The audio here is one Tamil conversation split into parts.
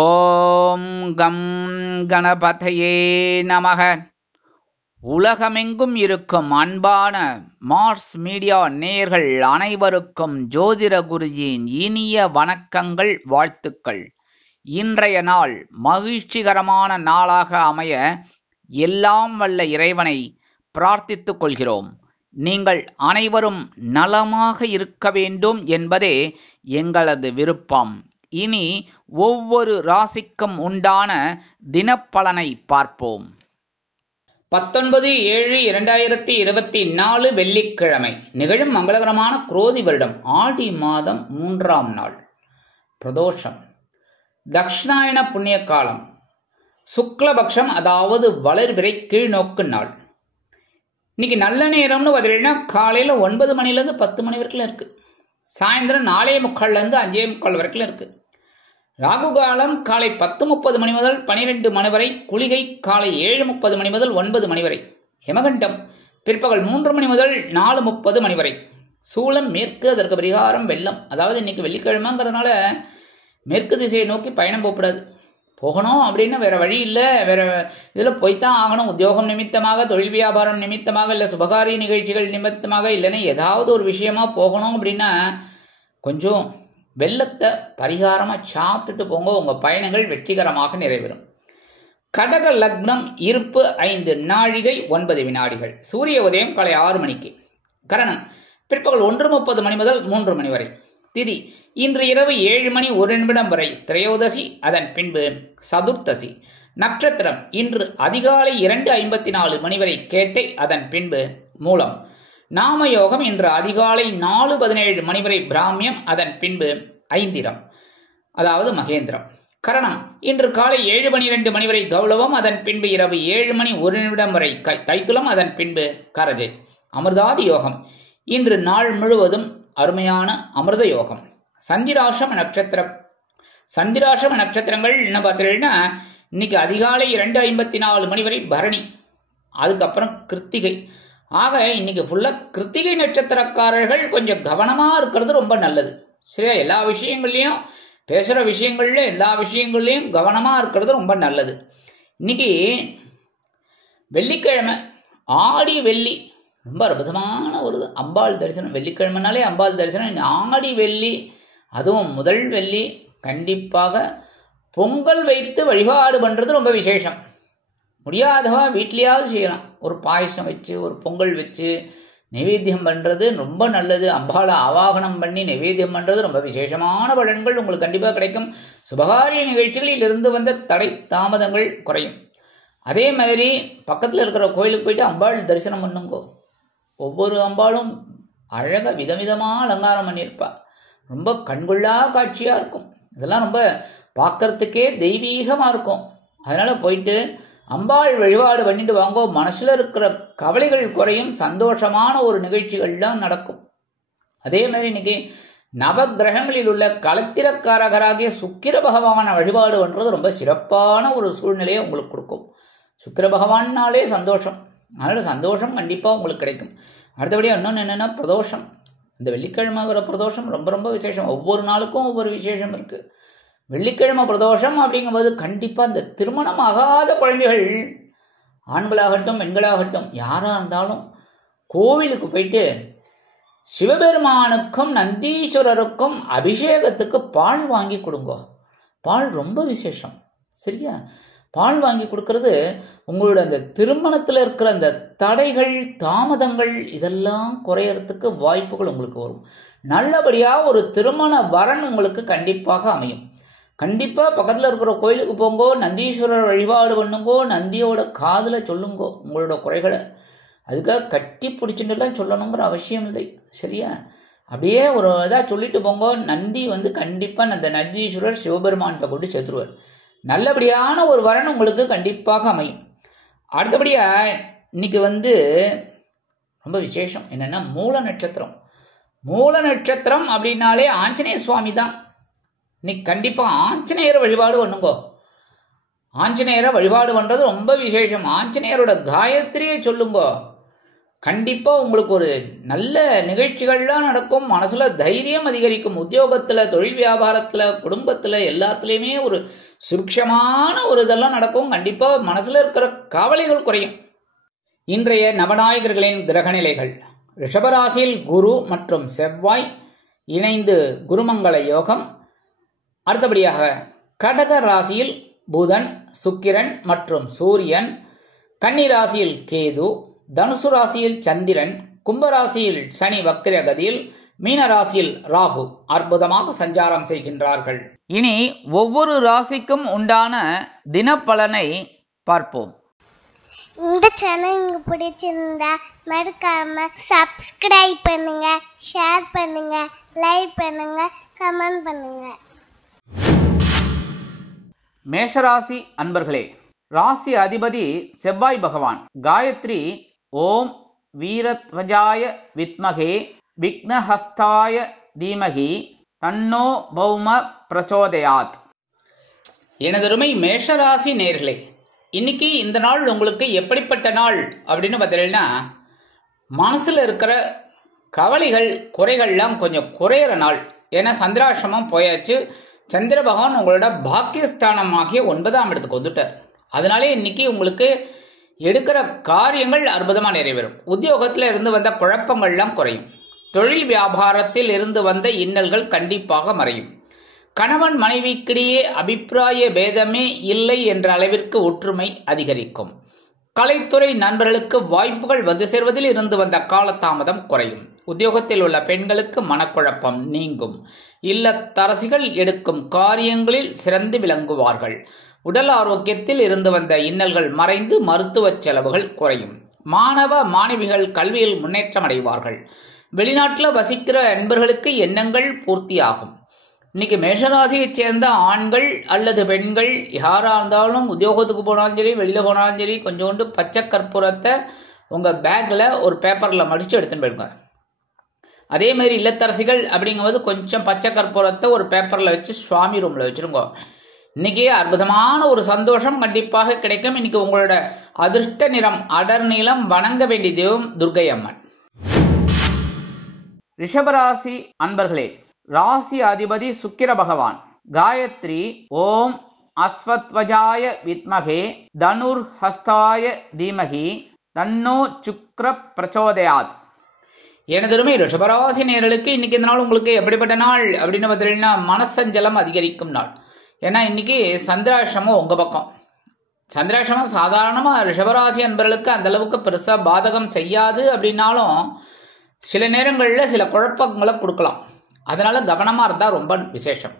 ஓம் கம் கணபதையே நமக. உலகமெங்கும் இருக்கும் அன்பான மார்ஸ் மீடியா நேயர்கள் அனைவருக்கும் ஜோதிட குருஜியின் இனிய வணக்கங்கள், வாழ்த்துக்கள். இன்றைய நாள் மகிழ்ச்சிகரமான நாளாக அமைய எல்லாம் வல்ல இறைவனை பிரார்த்தித்துக் கொள்கிறோம். நீங்கள் அனைவரும் நலமாக இருக்க வேண்டும் என்பதே எங்களது விருப்பம். இனி ஒவ்வொரு ராசிக்கும் உண்டான தினப்பலனை பார்ப்போம். 19/7/2024 வெள்ளிக்கிழமை நிகழும் மங்களகரமான குரோதி வருடம் ஆடி மாதம் 3ஆம் நாள், பிரதோஷம், தக்ஷணாயன புண்ணிய காலம், சுக்லபக்ஷம், அதாவது வளர்பிறை கீழ்நோக்கு நாள். இன்னைக்கு நல்ல நேரம்னு பார்த்தீங்கன்னா காலையில் 9 மணிலேருந்து 10 மணி வரைக்கும் இருக்கு. சாயந்தரம் 4:45 5:45 வரைக்கும் இருக்கு. ராகு காலம் காலை 10:30 மணி முதல் 12 மணி வரை. குளிகை காலை 7:30 மணி முதல் 9 மணி வரை. யமகண்டம் பிற்பகல் 3 மணி முதல் 4:30 மணி வரை. சூலம் மேற்கு, அதற்கு பரிகாரம் வெள்ளம். அதாவது இன்னைக்கு வெள்ளிக்கிழமைங்கிறதுனால மேற்கு திசையை நோக்கி பயணம் போகக்கூடாது. போகணும் அப்படின்னா வேற வழி இல்லை, வேற இதில் போய்த்தான் ஆகணும். உத்தியோகம் நிமித்தமாக, தொழில் வியாபாரம் நிமித்தமாக, இல்லை சுபகாரிய நிகழ்ச்சிகள் நிமித்தமாக, இல்லைன்னா ஏதாவது ஒரு விஷயமா போகணும் அப்படின்னா கொஞ்சம் வெள்ளத்தை பரிகாரமாக சாப்பிட்டுட்டு போங்க. உங்கள் பயணங்கள் வெற்றிகரமாக நிறைவேறும். கடக லக்னம், இருப்பு 5 நாழிகை 9 வினாடிகள். சூரிய உதயம் காலை 6 மணிக்கு. கரணன் பிற்பகல் 1:30 மணி முதல் 3 மணி வரை. திதி இன்று இரவு 7 மணி 1 நிமிடம் வரை திரையோதசி, அதன் பின்பு சதுர்த்தசி. நட்சத்திரம் இன்று அதிகாலை 2:54 மணி வரை கேட்டை, அதன் பின்பு மூலம். நாமயோகம் இன்று அதிகாலை 4:17 மணி வரை பிராமியம், அதன் பின்பு ஐந்திரம், அதாவது மகேந்திரம். கரணம் இன்று காலை 7:12 மணி வரை கௌளவம், அதன் பின்பு இரவு 7 மணி 1 நிமிடம் வரை தைத்துலம், அதன் பின்பு கரஜை. அமிர்தாதி யோகம் இன்று நாள் முழுவதும் அருமையான அமிர்த யோகம். சந்திராசிரம நட்சத்திரங்கள் என்ன பார்த்தீங்கன்னா இன்னைக்கு அதிகாலை 2:54 மணி வரை பரணி, அதுக்கப்புறம் கிருத்திகை. ஆக இன்னைக்கு ஃபுல்லா கிருத்திகை நட்சத்திரக்காரர்கள் கொஞ்சம் கவனமா இருக்கிறது ரொம்ப நல்லது. சரியா? எல்லா விஷயங்கள்லையும், பேசுற விஷயங்கள்ல எல்லா விஷயங்கள்லையும் கவனமா இருக்கிறது ரொம்ப நல்லது. இன்னைக்கு வெள்ளிக்கிழமை, ஆடி வெள்ளி, ரொம்ப அற்புதமான ஒரு அம்பாள் தரிசனம். வெள்ளிக்கிழமைனாலே அம்பாள் தரிசனம். ஆடி வெள்ளி, அதுவும் முதல் வெள்ளி, கண்டிப்பாக பொங்கல் வைத்து வழிபாடு பண்றது ரொம்ப விசேஷம். முடியாதவா வீட்லயாவது செய்யலாம். ஒரு பாயசம் வச்சு, ஒரு பொங்கல் வச்சு நைவேத்தியம் பண்றது ரொம்ப நல்லது. அம்பாளை ஆவாகனம் பண்ணி நைவேத்தியம் பண்றது ரொம்ப விசேஷமான பலன்கள் உங்களுக்கு கண்டிப்பாக கிடைக்கும். சுபகாரிய நிகழ்ச்சிகளில் இருந்து வந்த தடை தாமதங்கள் குறையும். அதே மாதிரி பக்கத்தில் இருக்கிற கோயிலுக்கு போயிட்டு அம்பாள் தரிசனம் பண்ணுங்கோ. ஒவ்வொரு அம்பாளும் அழக விதவிதமாக அலங்காரம் பண்ணியிருப்பா. ரொம்ப கண்கொள்ளா காட்சியா இருக்கும். இதெல்லாம் ரொம்ப பார்க்கறதுக்கே தெய்வீகமா இருக்கும். அதனால போயிட்டு அம்பாள் வழிபாடு பண்ணிட்டு வாங்கோ. மனசுல இருக்கிற கவலைகள் குறையும். சந்தோஷமான ஒரு நிகழ்ச்சிகள்லாம் நடக்கும். அதே மாதிரி இன்னைக்கு நவகிரகங்களில் உள்ள கலத்திரக்காரகராகிய சுக்கிர பகவான வழிபாடு பண்றது ரொம்ப சிறப்பான ஒரு சூழ்நிலையை உங்களுக்கு கொடுக்கும். சுக்கிர பகவான்னாலே சந்தோஷம். அதனால சந்தோஷம் கண்டிப்பா உங்களுக்கு கிடைக்கும். அடுத்தபடியாக இன்னொன்று என்னன்னா பிரதோஷம். இந்த வெள்ளிக்கிழமை வர பிரதோஷம் ரொம்ப ரொம்ப விசேஷம். ஒவ்வொரு நாளுக்கும் ஒவ்வொரு விசேஷம் இருக்கு. வெள்ளிக்கிழமை பிரதோஷம் அப்படிங்கும்போது கண்டிப்பா இந்த திருமணம் ஆகாத குழந்தைகள், ஆண்களாகட்டும் பெண்களாகட்டும் யாரா இருந்தாலும் கோவிலுக்கு போயிட்டு சிவபெருமானுக்கும் நந்தீஸ்வரருக்கும் அபிஷேகத்துக்கு பால் வாங்கி கொடுங்க. பால் ரொம்ப விசேஷம். சரியா? பால் வாங்கி கொடுக்கறது உங்களோட அந்த திருமணத்தில் இருக்கிற அந்த தடைகள் தாமதங்கள் இதெல்லாம் குறையறதுக்கு வாய்ப்புகள் உங்களுக்கு வரும். நல்லபடியா ஒரு திருமண வரன் உங்களுக்கு கண்டிப்பாக அமையும். கண்டிப்பா பக்கத்துல இருக்கிற கோயிலுக்கு போங்கோ, நந்தீஸ்வரர் வழிபாடு பண்ணுங்கோ, நந்தியோட காதுல சொல்லுங்கோ உங்களோட குறைகளை. அதுக்காக கட்டி பிடிச்சுட்டுலாம் சொல்லணுங்கிற அவசியம் இல்லை. சரியா? அப்படியே ஒரு இதா சொல்லிட்டு போங்கோ. நந்தி கண்டிப்பா அந்த நந்தீஸ்வரர் சிவபெருமான்கிட்ட கொண்டு சேர்த்துருவார். நல்லபடியான ஒரு வரன் உங்களுக்கு கண்டிப்பாக அமையும். அடுத்தபடியா இன்னைக்கு ரொம்ப விசேஷம் என்னன்னா மூல நட்சத்திரம். மூல நட்சத்திரம் அப்படின்னாலே ஆஞ்சநேய சுவாமி தான். இன்னைக்கு கண்டிப்பா ஆஞ்சநேயரை வழிபாடு பண்ணுங்கோ. ஆஞ்சநேயரை வழிபாடு பண்றது ரொம்ப விசேஷம். ஆஞ்சநேயரோட காயத்ரியை சொல்லுங்கோ. கண்டிப்பாக உங்களுக்கு ஒரு நல்ல நிகழ்ச்சிகள்லாம் நடக்கும். மனசில் தைரியம் அதிகரிக்கும். உத்தியோகத்தில், தொழில் வியாபாரத்தில், குடும்பத்தில் எல்லாத்துலேயுமே ஒரு சுருட்சமான ஒரு இதெல்லாம் நடக்கும். கண்டிப்பாக மனசில் இருக்கிற கவலைகள் குறையும். இன்றைய நவநாயகர்களின் கிரகநிலைகள்: ரிஷபராசியில் குரு மற்றும் செவ்வாய் இணைந்து குருமங்கள யோகம். அடுத்தபடியாக கடக ராசியில் புதன், சுக்கிரன் மற்றும் சூரியன். கன்னி ராசியில் கேது, தனுசு ராசியில் சந்திரன், கும்பராசியில் சனி வக்கிரகதியில், மீன ராசியில் ராகு அற்புதமாக சஞ்சாரம் செய்கின்றார்கள். இனி ஒவ்வொரு ராசிக்கும் உண்டான தினப்பலனை பார்ப்போம். இந்த சேனல் உங்களுக்கு பிடிச்சிருந்தா மறக்காம சப்ஸ்கிரைப் பண்ணுங்க, ஷேர் பண்ணுங்க, லைக் பண்ணுங்க, கமெண்ட் பண்ணுங்க. மேஷராசி அன்பர்களே, ராசி அதிபதி செவ்வாய் பகவான். காயத்ரி ஓம் வீரத்வஜாய வித்மகே விக்னஹஸ்தாய தீமகி தன்னோ பௌம பிரச்சோதயாத். எனதருமை மேஷராசி நேர்களே, இன்னைக்கு இந்த நாள் உங்களுக்கு எப்படிப்பட்ட நாள் அப்படின்னு பார்த்தீங்கன்னா, மனசில் இருக்கிற கவலைகள் குறைகள்லாம் கொஞ்சம் குறையிற நாள். ஏன்னா சந்திராசிரமம் போயாச்சு. சந்திர பகவான் உங்களோட பாக்கியஸ்தானமாகிய 9ஆம் இடத்துக்கு வந்துட்டார். அதனாலே இன்னைக்கு உங்களுக்கு எடுக்கிற காரியங்கள் அற்புதமாக நிறைவேறும். உத்தியோகத்தில் இருந்து வந்த குழப்பங்கள்லாம் குறையும். தொழில் வியாபாரத்தில் இருந்து வந்த இன்னல்கள் கண்டிப்பாக மறையும். கணவன் மனைவிக்கிடையே அபிப்பிராய பேதமே இல்லை என்ற அளவிற்கு ஒற்றுமை அதிகரிக்கும். கலைத்துறை நண்பர்களுக்கு வாய்ப்புகள் வந்து சேர்வதில் இருந்து வந்த காலதாமதம் குறையும். உத்தியோகத்தில் உள்ள பெண்களுக்கு மனக்குழப்பம் நீங்கும். இல்லத்தரசிகள் எடுக்கும் காரியங்களில் சிறந்து விளங்குவார்கள். உடல் ஆரோக்கியத்தில் இருந்து வந்த இன்னல்கள் மறைந்து மருத்துவ செலவுகள் குறையும். மாணவ மாணவிகள் கல்வியில் முன்னேற்றம் அடைவார்கள். வெளிநாட்டில் வசிக்கிற நண்பர்களுக்கு எண்ணங்கள் பூர்த்தியாகும். இன்னைக்கு மேஷராசியைச் சேர்ந்த ஆண்கள் அல்லது பெண்கள் யாராக இருந்தாலும் உத்தியோகத்துக்கு போனாலும் சரி, வெளியில் போனாலும் சரி, கொஞ்சோண்டு பச்சை கற்பூரத்தை உங்கள் பேக்கில் ஒரு பேப்பரில் மடித்து எடுத்துன்னு போயிடுங்க. அதே மாதிரி இல்லத்தரசிகள் அப்படிங்கும்போது கொஞ்சம் பச்சை கற்பூரத்தை ஒரு பேப்பரில் வச்சு சுவாமி ரூமில் வச்சுருங்க. இன்னைக்கு அற்புதமான ஒரு சந்தோஷம் கண்டிப்பாக கிடைக்கும். இன்னைக்கு உங்களோட அதிர்ஷ்ட நிறம் அடர் நீளம். வணங்க வேண்டிய தெய்வம் துர்க்கை அம்மன். ரிஷபராசி அன்பர்களே, ராசி அதிபதி சுக்கிர பகவான். காயத்ரி ஓம் அஸ்வத்வஜாய வித்மகே தனுர் ஹஸ்தாய தீமகி தன்னோ சுக்ர பிரச்சோதயாத். எனதருமை ரிஷபராசி நேயர்களுக்கு இன்னைக்கு இந்த நாள் உங்களுக்கு எப்படிப்பட்ட நாள் அப்படின்னு பார்த்தீங்கன்னா, மனசஞ்சலம் அதிகரிக்கும் நாள். ஏன்னா இன்னைக்கு சந்திராசிரமம் உங்க பக்கம். சந்திராசிரமம் சாதாரணமாக ரிஷபராசி அன்பர்களுக்கு அந்த அளவுக்கு பெருசாக பாதகம் செய்யாது. அப்படின்னாலும் சில நேரங்களில் சில குழப்பங்களை கொடுக்கலாம். அதனால கவனமாக இருந்தால் ரொம்ப விசேஷம்.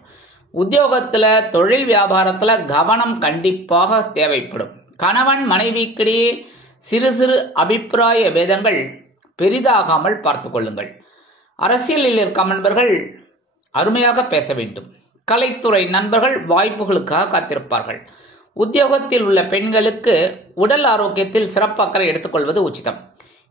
உத்தியோகத்தில், தொழில் வியாபாரத்தில் கவனம் கண்டிப்பாக தேவைப்படும். கணவன் மனைவிக்கிடையே சிறு சிறு அபிப்பிராய பேதங்கள் பெரிதாகாமல் பார்த்து கொள்ளுங்கள். அரசியலில் இருக்கும் நண்பர்கள் அருமையாக பேச வேண்டும். கலைத்துறை நண்பர்கள் வாய்ப்புகளுக்காக காத்திருப்பார்கள். உத்தியோகத்தில் உள்ள பெண்களுக்கு உடல் ஆரோக்கியத்தில் சிறப்பு அக்கறை எடுத்துக்கொள்வது உச்சிதம்.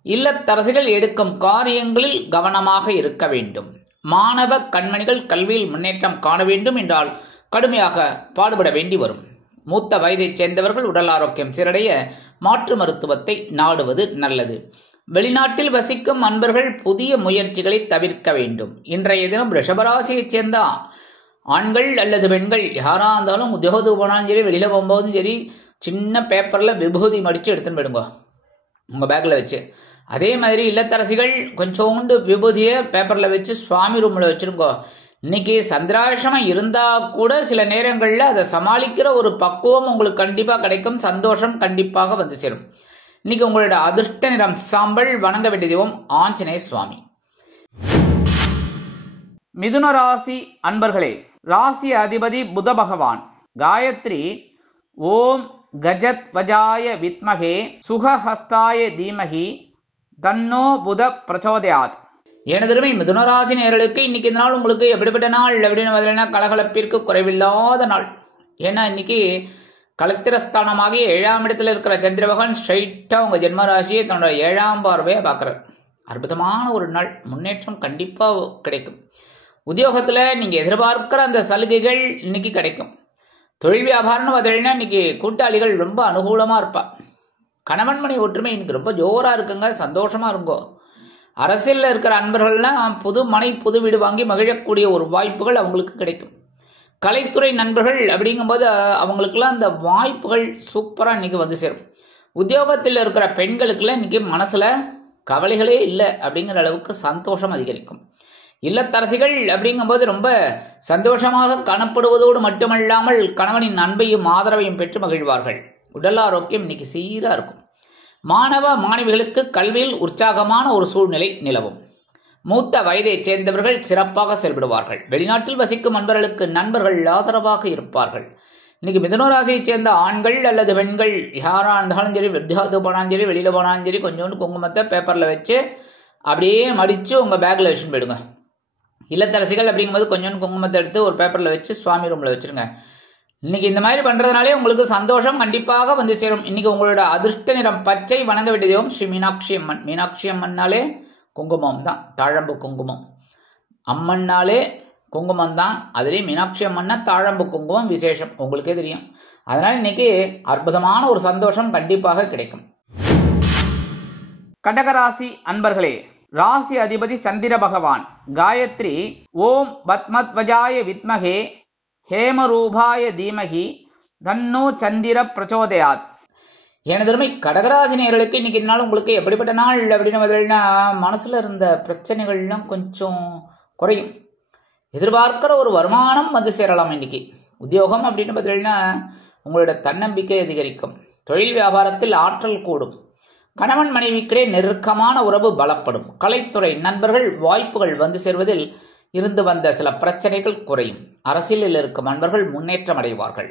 இல்லத்தரசிகள் எடுக்கும் காரியங்களில் கவனமாக இருக்க வேண்டும். மாணவ கண்மணிகள் கல்வியில் முன்னேற்றம் காண வேண்டும் என்றால் கடுமையாக பாடுபட வேண்டி வரும். மூத்த வயதைச் சேர்ந்தவர்கள் உடல் ஆரோக்கியம் சீரடைய மாற்று மருத்துவத்தை நாடுவது நல்லது. வெளிநாட்டில் வசிக்கும் அன்பர்கள் புதிய முயற்சிகளை தவிர்க்க வேண்டும். இன்றைய தினம் ரிஷபராசியைச் சேர்ந்த ஆண்கள் அல்லது பெண்கள் யாராக இருந்தாலும் உத்தியோகத்துக்கு போனாலும் சரி, வெளியில் போகும்போதும் சரி, சின்ன பேப்பரில் விபூதி மடித்து எடுத்துன்னு போயிடுங்க உங்கள் பேக்கில் வச்சு. அதே மாதிரி இல்லத்தரசிகள் கொஞ்சோண்டு விபூதியை பேப்பரில் வச்சு சுவாமி ரூமில் வச்சுருங்கோ. இன்னைக்கு சந்திராசிரமம் இருந்தால் கூட சில நேரங்களில் அதை சமாளிக்கிற ஒரு பக்குவம் உங்களுக்கு கண்டிப்பாக கிடைக்கும். சந்தோஷம் கண்டிப்பாக வந்து சேரும். இன்னைக்கு உங்களோட அதிர்ஷ்ட நிறம் சாம்பல். வணங்க வேண்டிய தெய்வம் ஆஞ்சநேய சுவாமி. மிதுன ராசி அன்பர்களே, ராசி அதிபதி புத பகவான். காயத்ரி ஓம் கஜத்வஜாய வித்மகே சுகஹஸ்தாய தீமகி தன்னோ புத பிரச்சோதயாத். எனதருமை மிதுனராசி நேயர்களுக்கு இன்னைக்கு இந்த நாள் உங்களுக்கு எப்படிப்பட்ட நாள் அப்படின்னு பார்த்தீங்கன்னா, கலகலப்பிற்கு குறைவில்லாத நாள். ஏன்னா இன்னைக்கு கலத்திரஸ்தானமாகிய 7ஆம் இடத்துல இருக்கிற சந்திர பகவான் ஸ்ட்ரைட்டாக உங்கள் ஜென்மராசியை தன்னோட 7ஆம் பார்வையாக பார்க்குறார். அற்புதமான ஒரு நாள். முன்னேற்றம் கண்டிப்பாக கிடைக்கும். உத்தியோகத்தில் நீங்கள் எதிர்பார்க்கிற அந்த சலுகைகள் இன்னைக்கு கிடைக்கும். தொழில் வியாபாரம்னு பார்த்தீங்கன்னா இன்னைக்கு கூட்டாளிகள் ரொம்ப அனுகூலமாக இருப்பா. கணவன் மனை ஒற்றுமை இன்னைக்கு ரொம்ப ஜோராக இருக்குங்க, சந்தோஷமாக இருங்கோ. அரசியலில் இருக்கிற அன்பர்கள்லாம் புது மனை புது வீடு வாங்கி மகிழக்கூடிய ஒரு வாய்ப்புகள் அவங்களுக்கு கிடைக்கும். கலைத்துறை நண்பர்கள் அப்படிங்கும்போது அவங்களுக்கெல்லாம் அந்த வாய்ப்புகள் சூப்பராக இன்றைக்கி வந்து சேரும். உத்தியோகத்தில் இருக்கிற பெண்களுக்கெல்லாம் இன்றைக்கி மனசில் கவலைகளே இல்லை அப்படிங்கிற அளவுக்கு சந்தோஷம் அதிகரிக்கும். இல்லத்தரசிகள் அப்படிங்கும்போது ரொம்ப சந்தோஷமாக காணப்படுவதோடு மட்டுமல்லாமல் கணவனின் அன்பையும் ஆதரவையும் பெற்று மகிழ்வார்கள். உடல் ஆரோக்கியம் இன்னைக்கு சீராக இருக்கும். மாணவ மாணவிகளுக்கு கல்வியில் உற்சாகமான ஒரு சூழ்நிலை நிலவும். மூத்த வயதைச் சேர்ந்தவர்கள் சிறப்பாக செயல்படுவார்கள். வெளிநாட்டில் வசிக்கும் நண்பர்களுக்கு நண்பர்கள் ஆதரவாக இருப்பார்கள். இன்னைக்கு மிதுன ராசியைச் சேர்ந்த ஆண்கள் அல்லது பெண்கள் யாராக இருந்தாலும் சரி, வித்தியாசத்து போனாலும் சரி, வெளியில் போனாலும் சரி, கொஞ்சோண்டு குங்குமத்தை பேப்பரில் வச்சு அப்படியே மடித்து உங்கள் பேக்கில் வச்சுன்னு போயிடுங்க. இல்லத்தரசிகள் அப்படிங்கும்போது கொஞ்சோண்டு குங்குமத்தை எடுத்து ஒரு பேப்பரில் வச்சு சுவாமி ரூமில் வச்சுருங்க. இன்னைக்கு இந்த மாதிரி பண்ணுறதுனாலே உங்களுக்கு சந்தோஷம் கண்டிப்பாக வந்து சேரும். இன்னைக்கு உங்களோட அதிர்ஷ்ட நிறம் பச்சை. வணங்க வேண்டிய தெய்வம் ஸ்ரீ மீனாட்சி அம்மன். மீனாட்சி அம்மன்னாலே குங்குமம் தான், தாழம்பு குங்குமம். அம்மன்னாலே குங்குமம் தான், அதுலேயும் மீனாட்சி அம்மன்னா தாழம்பு குங்குமம் விசேஷம், உங்களுக்கே தெரியும். அதனால் இன்னைக்கு அற்புதமான ஒரு சந்தோஷம் கண்டிப்பாக கிடைக்கும். கடகராசி அன்பர்களே, ராசி அதிபதி சந்திர பகவான். காயத்ரி ஓம் பத்மத்வஜாய வித்மகே ஹேமரூபாய தீமகி தன்னோ சந்திர பிரச்சோதயாத். எனதருமை கடகராசி நேயர்களுக்கு இன்னைக்கு நாள் உங்களுக்கு எப்படிப்பட்ட நாள் அப்படின்னு பார்த்தீங்கன்னா, மனசுல இருந்த பிரச்சனைகள்லாம் கொஞ்சம் குறையும். எதிர்பார்க்கிற ஒரு வருமானம் வந்து சேரலாம். இன்னைக்கு உத்தியோகம் அப்படின்னு பார்த்தீங்கன்னா உங்களோட தன்னம்பிக்கை அதிகரிக்கும். தொழில் வியாபாரத்தில் ஆற்றல் கூடும். கணவன் மனைவிக்கிடையே நெருக்கமான உறவு பலப்படும். கலைத்துறை நண்பர்கள் வாய்ப்புகள் வந்து சேர்வதில் இருந்து வந்த சில பிரச்சனைகள் குறையும். அரசியலில் இருக்கும் நண்பர்கள் முன்னேற்றம் அடைவார்கள்.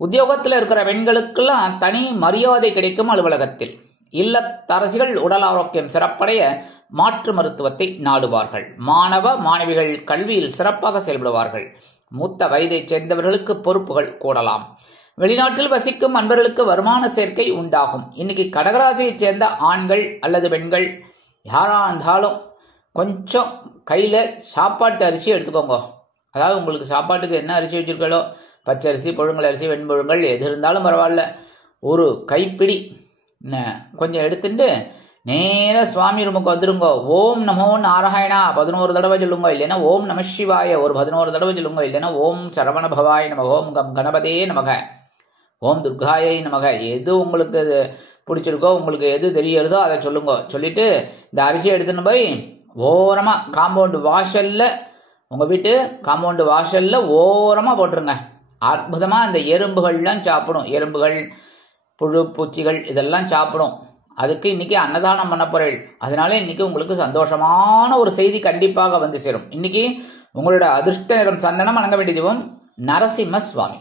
உத்தியோகத்தில் இருக்கிற பெண்களுக்கெல்லாம் தனி மரியாதை கிடைக்கும். அலுவலகத்தில் இல்லத்தரசிகள் உடல் ஆரோக்கியம் சிறப்படைய மாற்று மருத்துவத்தை நாடுவார்கள். மாணவ மாணவிகள் கல்வியில் சிறப்பாக செயல்படுவார்கள். மூத்த வயதைச் சேர்ந்தவர்களுக்கு பொறுப்புகள் கூடலாம். வெளிநாட்டில் வசிக்கும் அன்பர்களுக்கு வருமான சேர்க்கை உண்டாகும். இன்னைக்கு கடகராசியைச் சேர்ந்த ஆண்கள் அல்லது பெண்கள் யாரா இருந்தாலும் கொஞ்சம் கையில் சாப்பாட்டு அரிசி எடுத்துக்கோங்க. அதாவது உங்களுக்கு சாப்பாட்டுக்கு என்ன அரிசி வச்சிருக்கோ, பச்சரிசி, புழுங்கல் அரிசி, வெண்புழுங்கல் எது இருந்தாலும் பரவாயில்ல, ஒரு கைப்பிடி கொஞ்சம் எடுத்துட்டு நேராக சுவாமி ரூமுக்கு வந்துருங்க. ஓம் நமோ நாராயணா 11 தடவை சொல்லுங்க. இல்லைன்னா ஓம் நம சிவாய ஒரு 11 தடவை சொல்லுங்க. இல்லைன்னா ஓம் சரவண பவாய நமக, ஓம் கணபதே நமக, ஓம் துர்காயை நமக. எது உங்களுக்கு பிடிச்சிருக்கோ, உங்களுக்கு எது தெரியறதோ அதை சொல்லுங்க. சொல்லிட்டு இந்த அரிசியை எடுத்துன்னு போய் ஓரமாக காம்பவுண்டு வாசலில், உங்கள் வீட்டு காம்பவுண்டு வாசலில் ஓரமாக போட்டுருங்க. அற்புதமாக அந்த எறும்புகள்லாம் சாப்பிடும். எறும்புகள், புழு பூச்சிகள் இதெல்லாம் சாப்பிடும். அதுக்கு இன்னைக்கு அன்னதானம் பண்ண போறேன். அதனால இன்னைக்கு உங்களுக்கு சந்தோஷமான ஒரு செய்தி கண்டிப்பாக வந்து சேரும். இன்னைக்கு உங்களோட அதிர்ஷ்ட நிறம் சந்தனம். வணங்க வேண்டிய தெய்வம் நரசிம்ம சுவாமி.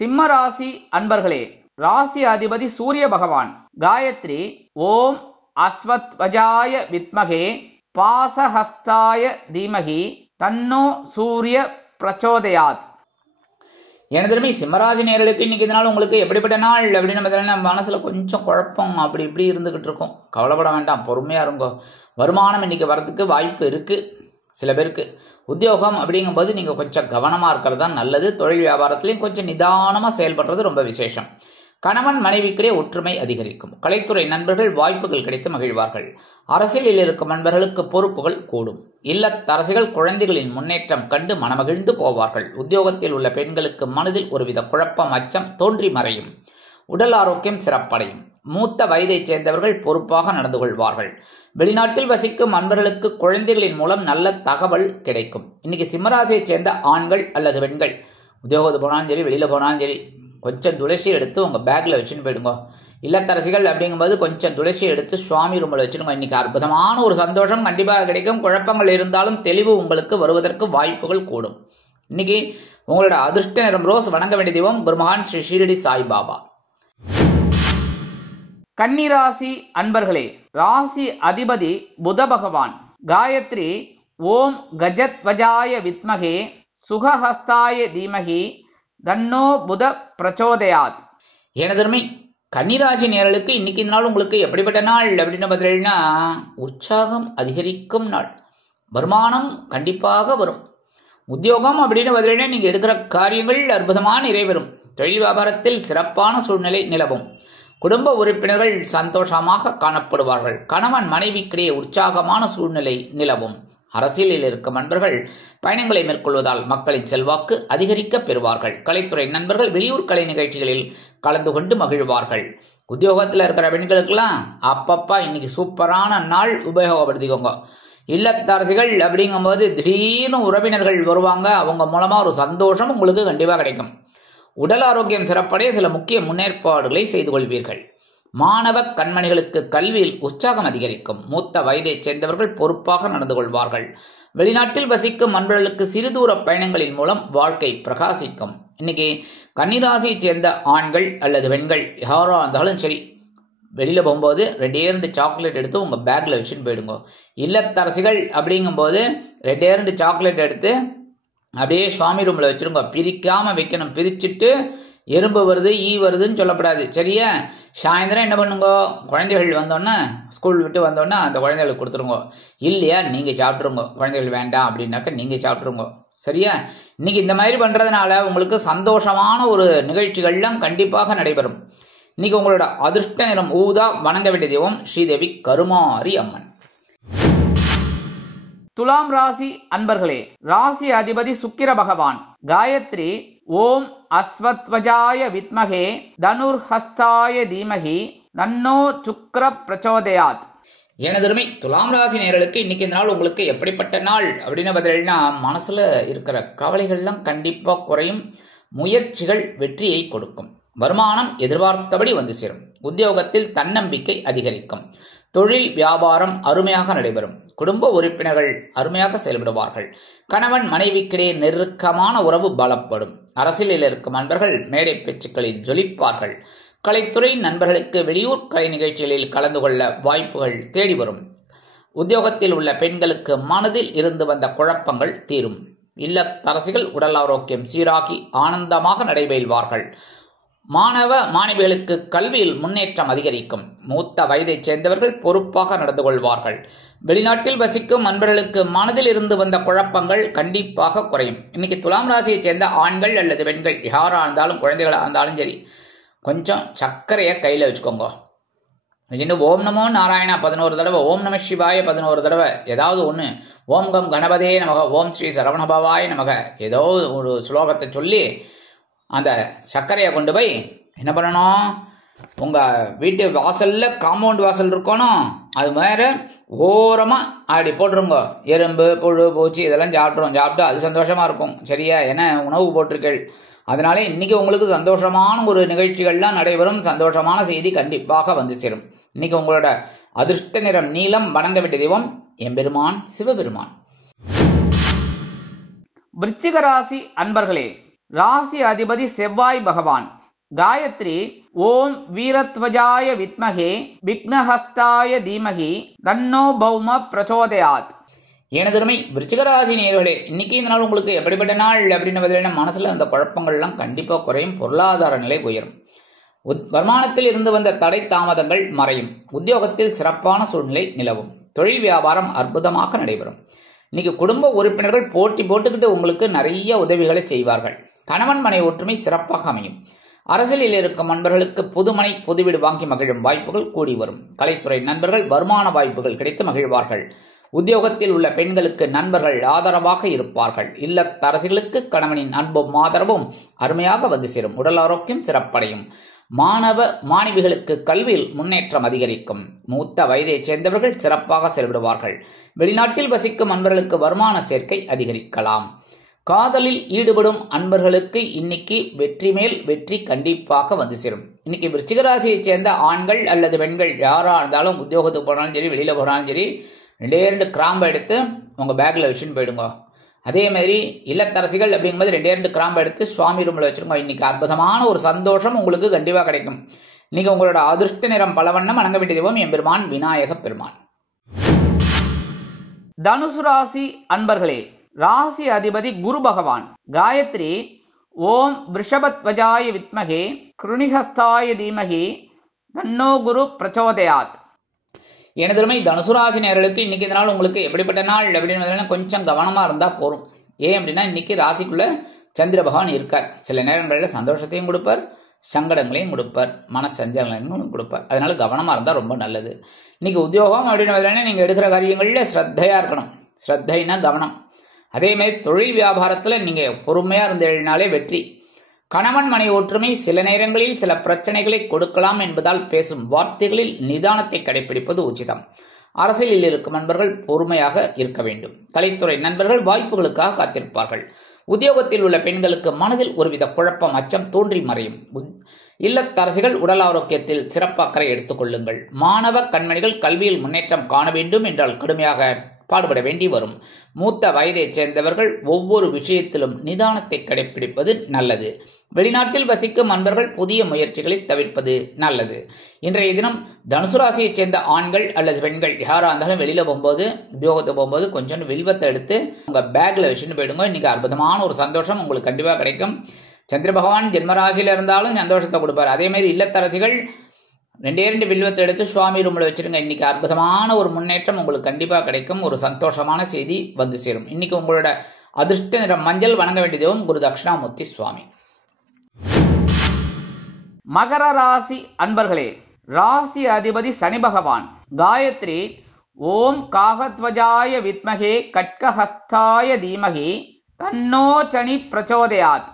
சிம்ம ராசி அன்பர்களே, ராசி அதிபதி சூரிய பகவான். காயத்ரி ஓம் அஸ்வத்வஜாய வித்மகே பாசஹஸ்தாய தீமகி தன்னோ சூரிய பிரச்சோதயாத். எனதுமே சிம்மராசி நேயர்களுக்கு இன்னைக்கு இதனால் உங்களுக்கு எப்படிப்பட்ட நாள் அப்படின்னு பார்த்தீங்கன்னா, மனசுல கொஞ்சம் குழப்பம் அப்படி இப்படி இருந்துகிட்டு இருக்கும். கவலைப்பட வேண்டாம், பொறுமையா இருங்கோ. வருமானம் இன்னைக்கு வரதுக்கு வாய்ப்பு இருக்கு. சில பேருக்கு உத்தியோகம் அப்படிங்கும்போது நீங்க கொஞ்சம் கவனமா இருக்கிறது தான் நல்லது. தொழில் வியாபாரத்திலையும் கொஞ்சம் நிதானமா செயல்படுறது ரொம்ப விசேஷம். கணவன் மனைவிக்கிடையே ஒற்றுமை அதிகரிக்கும். கலைத்துறை நண்பர்கள் வாய்ப்புகள் கிடைத்து மகிழ்வார்கள். அரசியலில் இருக்கும் நண்பர்களுக்கு பொறுப்புகள் கூடும். இல்லத்தரசிகள் குழந்தைகளின் முன்னேற்றம் கண்டு மனமகிழ்ந்து போவார்கள். உத்தியோகத்தில் உள்ள பெண்களுக்கு மனதில் ஒருவித குழப்பம், அச்சம் தோன்றி மறையும். உடல் ஆரோக்கியம் சிறப்படையும். மூத்த வயதைச் சேர்ந்தவர்கள் பொறுப்பாக நடந்து கொள்வார்கள். வெளிநாட்டில் வசிக்கும் நண்பர்களுக்கு குழந்தைகளின் மூலம் நல்ல தகவல் கிடைக்கும். இன்னைக்கு சிம்மராசியைச் சேர்ந்த ஆண்கள் அல்லது பெண்கள் உத்தியோகத்து போனாலும் சரி, வெளியில போனாலும் சரி, கொஞ்சம் துளசி எடுத்து உங்க பேக்ல வச்சுன்னு போயிடுங்க. இல்லத்தரசிகள் அப்படிங்கும்போது கொஞ்சம் துளசி எடுத்து சுவாமி ரூமில் வச்சுருங்க. இன்னைக்கு அற்புதமான ஒரு சந்தோஷம் கண்டிப்பாக கிடைக்கும். குழப்பங்கள் இருந்தாலும் தெளிவு உங்களுக்கு வருவதற்கு வாய்ப்புகள் கூடும். இன்னைக்கு உங்களோட அதிர்ஷ்ட நிறம் ரோஸ். வணங்க வேண்டிய தெய்வம் குருமகான் ஸ்ரீ ஷீரடி சாய்பாபா. கன்னிராசி அன்பர்களே, ராசி அதிபதி புத பகவான். காயத்ரி ஓம் கஜத்வஜாய வித்மகே சுகஹஸ்தாய தீமகி தன்னோ புத பிரச்சோதயாத். எனதருமை கன்னிராசி நேயர்களுக்கு இன்னைக்கு இந்த நாள் உங்களுக்கு எப்படிப்பட்ட நாள் அப்படின்னு பார்த்தீங்கன்னா, உற்சாகம் அதிகரிக்கும் நாள். வருமானம் கண்டிப்பாக வரும். உத்தியோகம் அப்படின்னு பார்த்தீங்கன்னா நீங்க எடுக்கிற காரியங்கள் அற்புதமாக நிறைவேறும். தொழில் வியாபாரத்தில் சிறப்பான சூழ்நிலை நிலவும். குடும்ப உறுப்பினர்கள் சந்தோஷமாக காணப்படுவார்கள். கணவன் மனைவிக்கிடையே உற்சாகமான சூழ்நிலை நிலவும். அரசியலில் இருக்கும் நண்பர்கள் பயணங்களை மேற்கொள்வதால் மக்களின் செல்வாக்கு அதிகரிக்க பெறுவார்கள். கலைத்துறை நண்பர்கள் வெளியூர் கலை நிகழ்ச்சிகளில் கலந்து கொண்டு மகிழ்வார்கள். உத்தியோகத்தில் இருக்கிற பெண்களுக்கெல்லாம் அப்பப்பா இன்னைக்கு சூப்பரான நாள் உபயோகப்படுத்திக்கோங்க. இல்லத்தரசிகள் அப்படிங்கும்போது திடீர்னு உறவினர்கள் வருவாங்க. அவங்க மூலமா ஒரு சந்தோஷம் உங்களுக்கு கண்டிப்பாக கிடைக்கும். உடல் ஆரோக்கியம் சிறப்படைய சில முக்கிய முன்னேற்பாடுகளை செய்து கொள்வீர்கள். மாணவ கண்மணிகளுக்கு கல்வியில் உற்சாகம் அதிகரிக்கும். மூத்த வயதைச் சேர்ந்தவர்கள் பொறுப்பாக நடந்து கொள்வார்கள். வெளிநாட்டில் வசிக்கும் நண்பர்களுக்கு சிறு தூர பயணங்களின் மூலம் வாழ்க்கை பிரகாசிக்கும். இன்னைக்கு கன்னிராசியை சேர்ந்த ஆண்கள் அல்லது பெண்கள் யாரா இருந்தாலும் சரி, வெளியில போகும்போது 2 சாக்லேட் எடுத்து உங்க பேக்ல வச்சுட்டு போயிடுங்க. இல்லத்தரசிகள் அப்படிங்கும்போது 2 சாக்லேட் எடுத்து அப்படியே சுவாமி ரூம்ல வச்சிருங்க. பிரிக்காம வைக்கணும். பிரிச்சுட்டு எறும்பு வருது ஈ வருதுன்னு சொல்லப்படாது. சரியா? சாயந்தரம் என்ன பண்ணுங்க, குழந்தைகள் வந்தோன்னா ஸ்கூல் விட்டு வந்தோன்னா அந்த குழந்தைகளுக்கு கொடுத்துருங்க. இல்லையா நீங்க சாப்பிட்ருங்க. குழந்தைகள் வேண்டாம் அப்படின்னாக்க நீங்க சாப்பிட்ருங்க. சரியா? இன்னைக்கு இந்த மாதிரி பண்றதுனால உங்களுக்கு சந்தோஷமான ஒரு நிகழ்ச்சிகள்லாம் கண்டிப்பாக நடைபெறும். இன்னைக்கு உங்களோட அதிர்ஷ்ட நிறம் ஊதா. வணங்க வேண்டிய தெய்வம் ஸ்ரீதேவி கருமாரி அம்மன். துலாம் ராசி அன்பர்களே, ராசி அதிபதி சுக்கிர பகவான். காயத்ரி ஓம் அஸ்வத்வஜாய வித்மகே தனுர்ஹஸ்தாய தீமகி தன்னோ சுக்ர பிரச்சோதயாத். எனதருமை துலாம் ராசி நேயர்களுக்கு இன்னைக்கு இந்த நாள் உங்களுக்கு எப்படிப்பட்ட நாள் அப்படின்னு பார்த்தீங்கன்னா, மனசுல இருக்கிற கவலைகள்லாம் கண்டிப்பா குறையும். முயற்சிகள் வெற்றியை கொடுக்கும். வருமானம் எதிர்பார்த்தபடி வந்து சேரும். உத்தியோகத்தில் தன்னம்பிக்கை அதிகரிக்கும். தொழில் வியாபாரம் அருமையாக நடைபெறும். குடும்ப உறுப்பினர்கள் அருமையாக செயல்படுவார்கள். கணவன் மனைவிக்கிடையே நெருக்கமான உறவு பலப்படும். அரசியலில் இருக்கும் நண்பர்கள் மேடை பேச்சுக்களில் ஜொலிப்பார்கள். கலைத்துறை நண்பர்களுக்கு வெளியூர் கலை நிகழ்ச்சிகளில் கலந்து கொள்ள வாய்ப்புகள் தேடி வரும். உத்தியோகத்தில் உள்ள பெண்களுக்கு மனதில் இருந்து வந்த குழப்பங்கள் தீரும். இல்லத்தரசிகள் உடல் ஆரோக்கியம் சீராகி ஆனந்தமாக நடைபெறுவார்கள். மாணவ மாணவிகளுக்கு கல்வியில் முன்னேற்றம் அதிகரிக்கும். மூத்த வயதைச் சேர்ந்தவர்கள் பொறுப்பாக நடந்து கொள்வார்கள். வெளிநாட்டில் வசிக்கும் நண்பர்களுக்கு மனதில் இருந்து வந்த குழப்பங்கள் கண்டிப்பாக குறையும். இன்னைக்கு துலாம் ராசியை சேர்ந்த ஆண்கள் அல்லது பெண்கள் யாரா இருந்தாலும் குழந்தைகளா இருந்தாலும் சரி, கொஞ்சம் சர்க்கரையை கையில வச்சுக்கோங்க. ஓம் நமோ நாராயணா 11 தடவை, ஓம் நம சிவாய 11 தடவை, ஏதாவது ஒன்று, ஓம் கம் கணபதே நமக, ஓம் ஸ்ரீ சரவணபவாய நமக, ஏதோ ஒரு ஸ்லோகத்தை சொல்லி அந்த சர்க்கரையை கொண்டு போய் என்ன பண்ணணும், உங்க வீட்டு வாசல்ல காம்பவுண்ட் வாசல் இருக்கணும், அது மாதிரி ஓரமா அப்படி போட்டுருங்க. எறும்பு புழு பூச்சி இதெல்லாம் சாப்பிட்டு அது சந்தோஷமா இருக்கும். சரியா? ஏன்னா உணவு போட்டிருக்கள். அதனால இன்னைக்கு உங்களுக்கு சந்தோஷமான ஒரு நிகழ்ச்சிகள்லாம் நடைபெறும். சந்தோஷமான செய்தி கண்டிப்பாக வந்து சேரும். இன்னைக்கு உங்களோட அதிர்ஷ்ட நிறம் நீலம். வணங்க வேண்டிய தெய்வம் எம்பெருமான் சிவபெருமான். விருச்சிக ராசி அன்பர்களே, ராசி அதிபதி செவ்வாய் பகவான். காயத்ரி ஓம் வீரத்வஜாய வித்மகே விக்னஹஸ்தாய தீமகி தன்னோ பௌம பிரச்சோதயாத். எனதருமை விருச்சிகராசி நேயர்களே, இன்னைக்கு இந்த நாள் உங்களுக்கு எப்படிப்பட்ட நாள் அப்படின்னு பார்த்தீங்கன்னா, மனசுல அந்த குழப்பங்கள்லாம் கண்டிப்பா குறையும். பொருளாதார நிலை உயரும். வருமானத்தில் இருந்து வந்த தடை தாமதங்கள் மறையும். உத்தியோகத்தில் சிறப்பான சூழ்நிலை நிலவும். தொழில் வியாபாரம் அற்புதமாக நடைபெறும். இன்னைக்கு குடும்ப உறுப்பினர்கள் போட்டி போட்டுக்கிட்டு உங்களுக்கு நிறைய உதவிகளை செய்வார்கள். கணவன் மனை ஒற்றுமை சிறப்பாக அமையும். அரசியலில் இருக்கும் நண்பர்களுக்கு புதுமனை புதுவீடு வாங்கி மகிழும் வாய்ப்புகள் கூடி வரும். கலைத்துறை நண்பர்கள் வருமான வாய்ப்புகள் கிடைத்து மகிழ்வார்கள். உத்தியோகத்தில் உள்ள பெண்களுக்கு நண்பர்கள் ஆதரவாக இருப்பார்கள். இல்லத்தரசிகளுக்கு கணவனின் அன்பும் ஆதரவும் அருமையாக வந்து சேரும். உடல் ஆரோக்கியம் சிறப்படையும். மாணவ மாணவிகளுக்கு கல்வியில் முன்னேற்றம் அதிகரிக்கும். மூத்த வயதைச் சேர்ந்தவர்கள் சிறப்பாக செயல்படுவார்கள். வெளிநாட்டில் வசிக்கும் நண்பர்களுக்கு வருமான சேர்க்கை அதிகரிக்கலாம். காதலில் ஈடுபடும் அன்பர்களுக்கு இன்னைக்கு வெற்றி மேல் வெற்றி கண்டிப்பாக வந்து சேரும். இன்னைக்கு விருச்சிகராசியை சேர்ந்த ஆண்கள் அல்லது பெண்கள் யாரா இருந்தாலும் உத்தியோகத்துக்கு போனாலும் சரி, வெளியில போனாலும் சரி, 2 கிராம்பு எடுத்து உங்க பேக்ல வச்சுன்னு போயிடுங்க. அதே மாதிரி இல்லத்தரசிகள் அப்படிங்கும்போது 2 கிராம்பு எடுத்து சுவாமி ரூம்ல வச்சிருங்க. இன்னைக்கு அற்புதமான ஒரு சந்தோஷம் உங்களுக்கு கண்டிப்பா கிடைக்கும். இன்னைக்கு உங்களோட அதிர்ஷ்ட நிறம் பலவண்ணம். வணங்க வேண்டிய தெய்வம் எம்பெருமான் விநாயக பெருமான். தனுசு ராசி அன்பர்களே, ராசி அதிபதி குரு பகவான். காயத்ரி ஓம் விருஷபத்வஜாய வித்மகே கிருணிஹஸ்தாய தீமகி தன்னோ குரு பிரச்சோதயாத். எனதருமை தனுசு ராசி நேயர்களுக்கு இன்னைக்கு இந்த நாள் உங்களுக்கு எப்படிப்பட்ட நாள் அப்படின்னு கொஞ்சம் கவனமா இருந்தா போறோம். ஏன் அப்படின்னா இன்னைக்கு ராசிக்குள்ள சந்திர பகவான் இருக்கார். சில நேரங்களில் சந்தோஷத்தையும் கொடுப்பார், சங்கடங்களையும் கொடுப்பார், மன சஞ்சலங்களையும் கொடுப்பார். அதனால கவனமா இருந்தா ரொம்ப நல்லது. இன்னைக்கு உத்தியோகம் அப்படின்னு நீங்க எடுக்கிற காரியங்கள்ல ஸ்ரத்தையா இருக்கணும். ஸ்ரத்தைனா கவனம். அதே மாதிரி தொழில் வியாபாரத்துல நீங்க பொறுமையா இருந்தீங்கனாலே வெற்றி. கணவன் மனை ஒற்றுமை சில நேரங்களில் சில பிரச்சனைகளை கொடுக்கலாம் என்பதால் பேசும் வார்த்தைகளில் நிதானத்தை கடைபிடிப்பது உச்சிதம். அரசியலில் இருக்கும் நண்பர்கள் பொறுமையாக இருக்க வேண்டும். கலைத்துறை நண்பர்கள் வாய்ப்புகளுக்காக காத்திருப்பார்கள். உத்தியோகத்தில் உள்ள பெண்களுக்கு மனதில் ஒருவித குழப்பம், அச்சம் தோன்றி மறையும். இல்லத்தரசிகள் உடல் ஆரோக்கியத்தில் சிறப்பு அக்கறை எடுத்துக் கொள்ளுங்கள். மாணவ கண்மணிகள் கல்வியில் முன்னேற்றம் காண வேண்டும் என்றால் கடுமையாக பாடுபட வேண்டி வரும். மூத்த வயதைச் சேர்ந்தவர்கள் ஒவ்வொரு விஷயத்திலும் நிதானத்தை கடைபிடிப்பது நல்லது. வெளிநாட்டில் வசிக்கும் அன்பர்கள் புதிய முயற்சிகளை தவிர்ப்பது நல்லது. இன்றைய தினம் தனுசு ராசியைச் சேர்ந்த ஆண்கள் அல்லது பெண்கள் யாரா இருந்தாலும் வெளியில போகும்போது, உத்தியோகத்தை போகும்போது கொஞ்சம் வில்வத்தை எடுத்து உங்க பேக்ல வச்சுட்டு போயிடுங்க. இன்னைக்கு அற்புதமான ஒரு சந்தோஷம் உங்களுக்கு கண்டிப்பா கிடைக்கும். சந்திர பகவான் ஜென்மராசியில இருந்தாலும் சந்தோஷத்தை கொடுப்பார். அதே மாதிரி இல்லத்தரசிகள் 2 வில்வத்தை எடுத்து சுவாமி ரூம்ல வச்சிருங்க. இன்னைக்கு அற்புதமான ஒரு முன்னேற்றம் உங்களுக்கு கண்டிப்பா கிடைக்கும். ஒரு சந்தோஷமான செய்தி வந்து சேரும். இன்னைக்கு உங்களோட அதிர்ஷ்ட நிறம் மஞ்சள். வணங்க வேண்டியதும் குரு தட்சிணாமூர்த்தி சுவாமி. மகர ராசி அன்பர்களே, ராசி அதிபதி சனி பகவான். காயத்ரி ஓம் காகத்வஜாய வித்மகே கட்கஹஸ்தாய தீமகி தன்னோ சனி பிரச்சோதயாத்.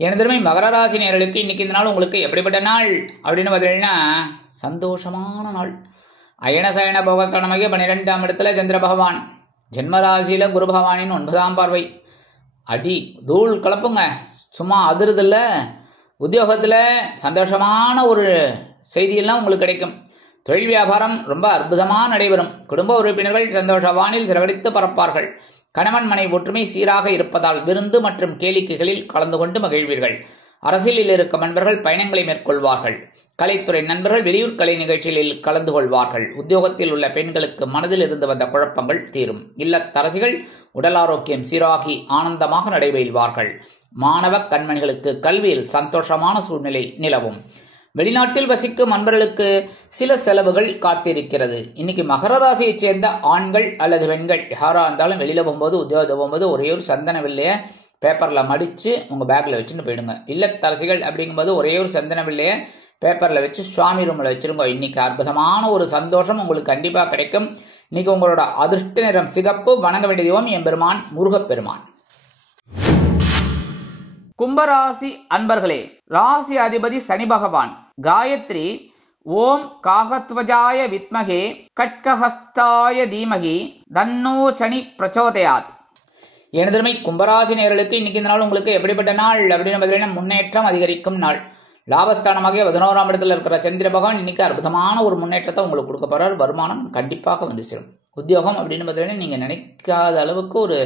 எனதருமை மகர ராசி நேயர்களுக்கு இன்னைக்கு இந்த நாள் உங்களுக்கு எப்படிப்பட்ட நாள் அப்படின்னு பார்த்தீங்கன்னா சந்தோஷமான நாள். அயனசயன போகஸ்தானமாக 12ஆம் இடத்துல சந்திர பகவான், ஜென்மராசியில குரு பகவானின் 9ஆம் பார்வை. அடி தூள் கலப்புங்க, சும்மா அதிருதில்ல. உத்தியோகத்துல சந்தோஷமான ஒரு செய்தியெல்லாம் உங்களுக்கு கிடைக்கும். தொழில் வியாபாரம் ரொம்ப அற்புதமாக நடைபெறும். குடும்ப உறுப்பினர்கள் சந்தோஷ வானில் சிறகடித்து பறப்பார்கள். கணவன் மனை ஒற்றுமை சீராக இருப்பதால் விருந்து மற்றும் கேளிக்கைகளில் கலந்து கொண்டு மகிழ்வீர்கள். அரசியலில் இருக்கும் நண்பர்கள் பயணங்களை மேற்கொள்வார்கள். கலைத்துறை நண்பர்கள் வெளியூர் கலை நிகழ்ச்சிகளில் கலந்து கொள்வார்கள். உத்தியோகத்தில் உள்ள பெண்களுக்கு மனதில் இருந்து வந்த குழப்பங்கள் தீரும். இல்லத்தரசிகள் உடல் ஆரோக்கியம் சீராகி ஆனந்தமாக நடைபெறுவார்கள். மாணவ கண்மணிகளுக்கு கல்வியில் சந்தோஷமான சூழ்நிலை நிலவும். வெளிநாட்டில் வசிக்கும் நண்பர்களுக்கு சில செலவுகள் காத்திருக்கிறது. இன்னைக்கு மகர ராசியைச் சேர்ந்த ஆண்கள் அல்லது பெண்கள் யாரா இருந்தாலும் வெளியில போகும்போது, உத்தியோகத்தை போகும்போது ஒரே ஒரு சந்தன வில்லைய பேப்பர்ல மடிச்சு உங்க பேக்ல வச்சுட்டு போயிடுங்க. இல்லத்தரசிகள் அப்படிங்கும்போது ஒரே ஒரு சந்தன வில்லைய பேப்பர்ல வச்சு சுவாமி ரூம்ல வச்சிருங்க. இன்னைக்கு அற்புதமான ஒரு சந்தோஷம் உங்களுக்கு கண்டிப்பா கிடைக்கும். இன்னைக்கு உங்களோட அதிர்ஷ்ட நிறம் சிகப்பு. வணங்க வேண்டிய தெய்வம் எம்பெருமான் முருகப்பெருமான். கும்பராசி அன்பர்களே, ராசி அதிபதி சனி பகவான். காயத்ரி ஓம் காகத்வஜாய வித்மகே கட்கஹஸ்தாய தீமகி தன்னோ சனி பிரச்சோதயாத். எனதருமை கும்பராசி நேயர்களுக்கு இன்னைக்கு இந்த நாள் உங்களுக்கு எப்படிப்பட்ட நாள் அப்படின்னு பார்த்தீங்கன்னா முன்னேற்றம் அதிகரிக்கும் நாள். லாபஸ்தானமாக 11ஆம் இடத்துல இருக்கிற சந்திர பகவான் இன்னைக்கு அற்புதமான ஒரு முன்னேற்றத்தை உங்களுக்கு கொடுக்க போறார். வருமானம் கண்டிப்பாக வந்து சேரும். உத்தியோகம் அப்படின்னு பார்த்தீங்கன்னா நீங்க நினைக்காத அளவுக்கு ஒரு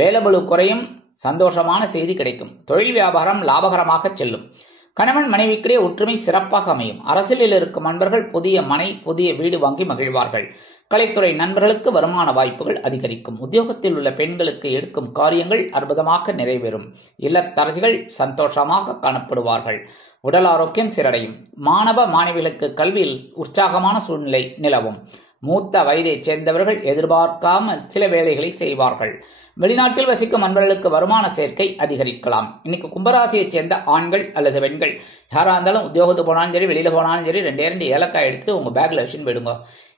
வேலைபளு குறையும். சந்தோஷமான செய்தி கிடைக்கும். தொழில் வியாபாரம் லாபகரமாக செல்லும். கணவன் மனைவிக்கிடையே ஒற்றுமை சிறப்பாக அமையும். அரசியலில் இருக்கும் நண்பர்கள் புதிய மனை, புதிய வீடு வாங்கி மகிழ்வார்கள். கலைத்துறை நண்பர்களுக்கு வருமான வாய்ப்புகள் அதிகரிக்கும். உத்தியோகத்தில் உள்ள பெண்களுக்கு எடுக்கும் காரியங்கள் அற்புதமாக நிறைவேறும். இல்லத்தரசிகள் சந்தோஷமாக காணப்படுவார்கள். உடல் ஆரோக்கியம் சீரடையும். மாணவ மாணவிகளுக்கு கல்வியில் உற்சாகமான சூழ்நிலை நிலவும். மூத்த வயதைச் சேர்ந்தவர்கள் எதிர்பார்க்காமல் சில வேலைகளை செய்வார்கள். வெளிநாட்டில் வசிக்கும் நண்பர்களுக்கு வருமான சேர்க்கை அதிகரிக்கலாம். இன்னைக்கு கும்பராசியைச் சேர்ந்த ஆண்கள் அல்லது பெண்கள் யாரா இருந்தாலும் உத்தியோகத்துக்கு போனாலும் சரி, வெளியில போனாலும் சரி, 2 ஏலக்காய் எடுத்து உங்க பேக்ல வச்சுன்னு போயிடுங்க.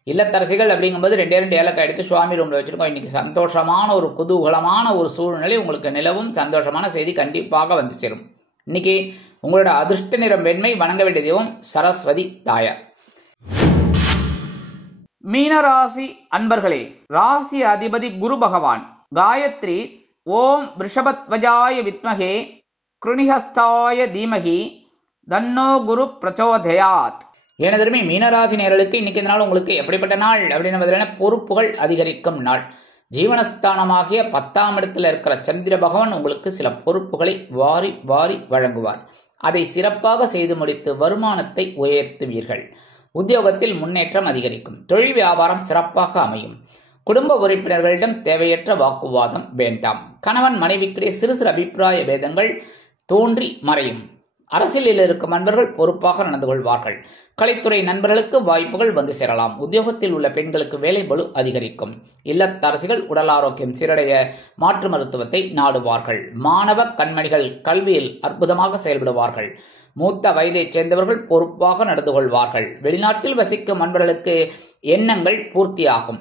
இல்லத்தரசிகள் அப்படிங்கும்போது 2 ஏலக்காய் எடுத்து சுவாமி ரூம்ல வச்சிருக்கோம். இன்னைக்கு சந்தோஷமான ஒரு குதூகலமான ஒரு சூழ்நிலை உங்களுக்கு நிலவும். சந்தோஷமான செய்தி கண்டிப்பாக வந்து சேரும். இன்னைக்கு உங்களோட அதிர்ஷ்ட நிறம் வெண்மை. வணங்க வேண்டிய தெய்வம் சரஸ்வதி தாயார். மீனராசி அன்பர்களே, ராசி அதிபதி குரு பகவான். காயத்ரி ஓம் ரிஷபத்வஜாய வித்மகே கிருணிஹஸ்தாய தீமகி தன்னோ குரு பிரச்சோதயாத். எனதருமை மீனராசி நேயர்களுக்கு இன்னைக்கு இந்த நாள் உங்களுக்கு எப்படிப்பட்ட நாள் அப்படின்னு பார்த்தீங்கன்னா பொறுப்புகள் அதிகரிக்கும் நாள். ஜீவனஸ்தானமாகிய 10ஆம் இடத்துல இருக்கிற சந்திர பகவான் உங்களுக்கு சில பொறுப்புகளை வாரி வாரி வழங்குவார். அதை சிறப்பாக செய்து முடித்து வருமானத்தை உயர்த்துவீர்கள். உத்தியோகத்தில் முன்னேற்றம் அதிகரிக்கும். தொழில் வியாபாரம் சிறப்பாக அமையும். குடும்ப உறுப்பினர்களிடம் தேவையற்ற வாக்குவாதம் வேண்டாம். கணவன் மனைவிக்கிடையே சிறு சிறு அபிப்பிராய பேதங்கள் தோன்றி மறையும். அரசியலில் இருக்கும் நண்பர்கள் பொறுப்பாக நடந்து கொள்வார்கள். கலைத்துறை நண்பர்களுக்கு வாய்ப்புகள் வந்து சேரலாம். உத்தியோகத்தில் உள்ள பெண்களுக்கு வேலை பளு அதிகரிக்கும். இல்லத்தரசிகள் உடல் ஆரோக்கியம் சீரடைய மாற்று மருத்துவத்தை நாடுவார்கள். மாணவ கண்மணிகள் கல்வியில் அற்புதமாக செயல்படுவார்கள். மூத்த வயதைச் சேர்ந்தவர்கள் பொறுப்பாக நடந்து கொள்வார்கள். வெளிநாட்டில் வசிக்கும் நண்பர்களுக்கு எண்ணங்கள் பூர்த்தியாகும்.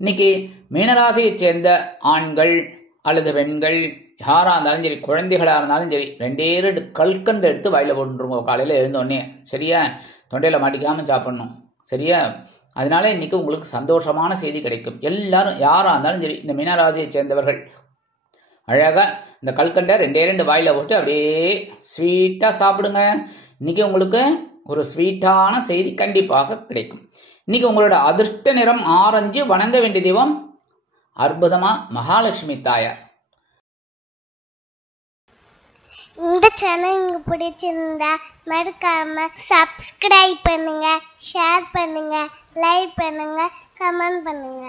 இன்னைக்கு மீனராசியைச் சேர்ந்த ஆண்கள் அல்லது பெண்கள் யாரா இருந்தாலும் சரி, குழந்தைகளா இருந்தாலும் சரி, 2 கல்கண்டு எடுத்து வாயில போட்டுருங்க காலையில எழுந்தோடனே. சரியா? தொண்டையில மாட்டிக்காம சாப்பிடணும். சரியா? அதனால இன்னைக்கு உங்களுக்கு சந்தோஷமான செய்தி கிடைக்கும். எல்லாரும் யாரா இருந்தாலும் சரி, இந்த மீனராசியை சேர்ந்தவர்கள் அழகா இந்த கல்கண்டை 2 வாயில போட்டு அப்படியே ஸ்வீட்டா சாப்பிடுங்க. இன்னைக்கு உங்களுக்கு ஒரு ஸ்வீட்டான செய்தி கண்டிப்பாக கிடைக்கும். இன்னைக்கு உங்களோட அதிர்ஷ்ட நிறம் ஆரஞ்சு. வணங்க வேண்டிய தெய்வம் அற்புதமா மகாலட்சுமி தாயார். இந்த சேனல் உங்களுக்கு பிடிச்சிருந்தா மறக்காம சப்ஸ்கிரைப் பண்ணுங்க, ஷேர் பண்ணுங்க, லைக் பண்ணுங்க, கமெண்ட் பண்ணுங்க.